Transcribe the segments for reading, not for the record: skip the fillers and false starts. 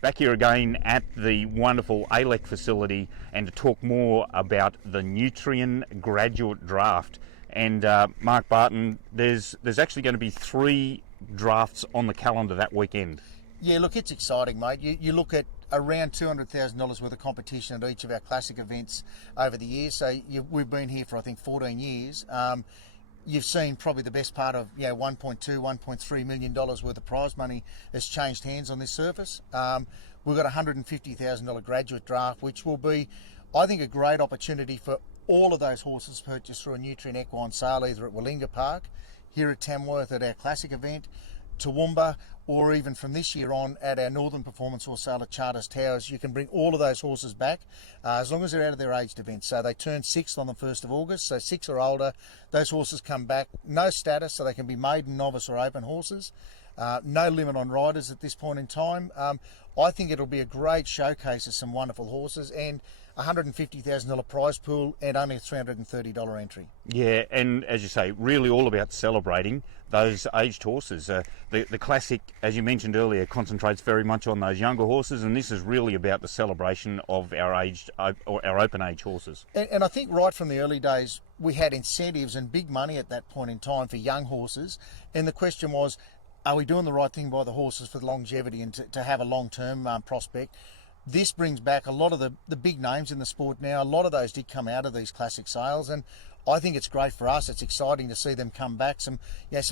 back here again at the wonderful ALEC facility, and to talk more about the Nutrien graduate draft. And Mark Barton, there's actually going to be 3 drafts on the calendar that weekend. Yeah, look, it's exciting, mate. You look at around $200,000 worth of competition at each of our classic events over the years. So we've been here for, I think, 14 years. You've seen probably the best part of $1.2, $1.3 million worth of prize money has changed hands on this surface. We've got a $150,000 graduate draft, which will be, I think, a great opportunity for all of those horses purchased through a Nutrien equine sale, either at Willinga Park, here at Tamworth at our classic event, Toowoomba, or even from this year on at our Northern Performance Horse Sale at Charters Towers. You can bring all of those horses back as long as they're out of their aged events. So they turn 6 on the 1st of August, so 6 or older. Those horses come back, no status, so they can be maiden, novice or open horses. No limit on riders at this point in time. I think it'll be a great showcase of some wonderful horses, and a $150,000 prize pool and only a $330 entry. Yeah, and as you say, really all about celebrating those aged horses. The classic, as you mentioned earlier, concentrates very much on those younger horses, and this is really about the celebration of our aged or our open age horses. And I think right from the early days, we had incentives and big money at that point in time for young horses, and the question was, are we doing the right thing by the horses for the longevity and to have a long-term prospect? This brings back a lot of the big names in the sport now. A lot of those did come out of these classic sales, and I think it's great for us. It's exciting to see them come back. Some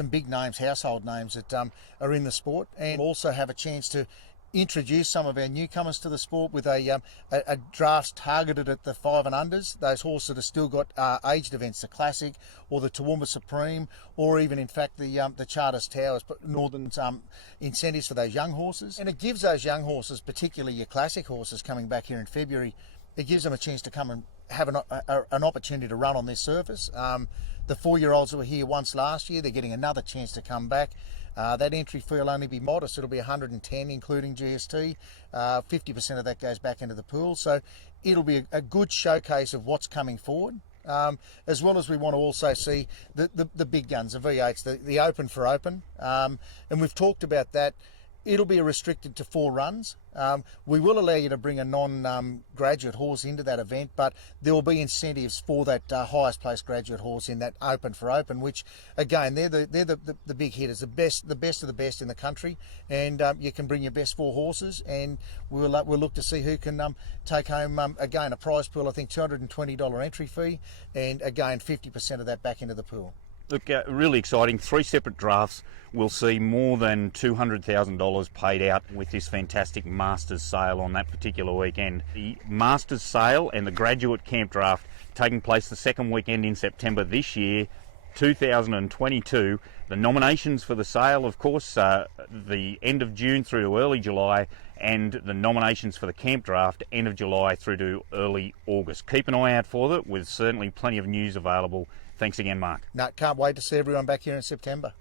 big names, household names that are in the sport, and also have a chance to introduce some of our newcomers to the sport with a draft targeted at the 5 and unders, those horses that have still got aged events, the Classic or the Toowoomba Supreme, or even in fact the Charters Towers, Northern's incentives for those young horses. And it gives those young horses, particularly your classic horses coming back here in February, it gives them a chance to come and have an opportunity to run on this surface. The 4-year-olds that were here once last year, they're getting another chance to come back. That entry fee will only be modest. It'll be $110 including GST. 50% of that goes back into the pool. So it'll be a good showcase of what's coming forward. As well as we want to also see the big guns, the V8s, the open for open. And we've talked about that. It'll be restricted to 4 runs. We will allow you to bring a non-graduate horse into that event, but there will be incentives for that highest placed graduate horse in that open for open, which again, they're the big hitters, the best of the best in the country, and you can bring your best 4 horses, and we'll look to see who can take home again a prize pool. I think $220 entry fee, and again 50% of that back into the pool. Look, really exciting. 3 separate drafts. We'll see more than $200,000 paid out with this fantastic Masters sale on that particular weekend. The Masters sale and the Graduate Camp Draft taking place the second weekend in September this year, 2022. The nominations for the sale, of course, the end of June through to early July, and the nominations for the Camp Draft end of July through to early August. Keep an eye out for that, with certainly plenty of news available. Thanks again, Mark. No, can't wait to see everyone back here in September.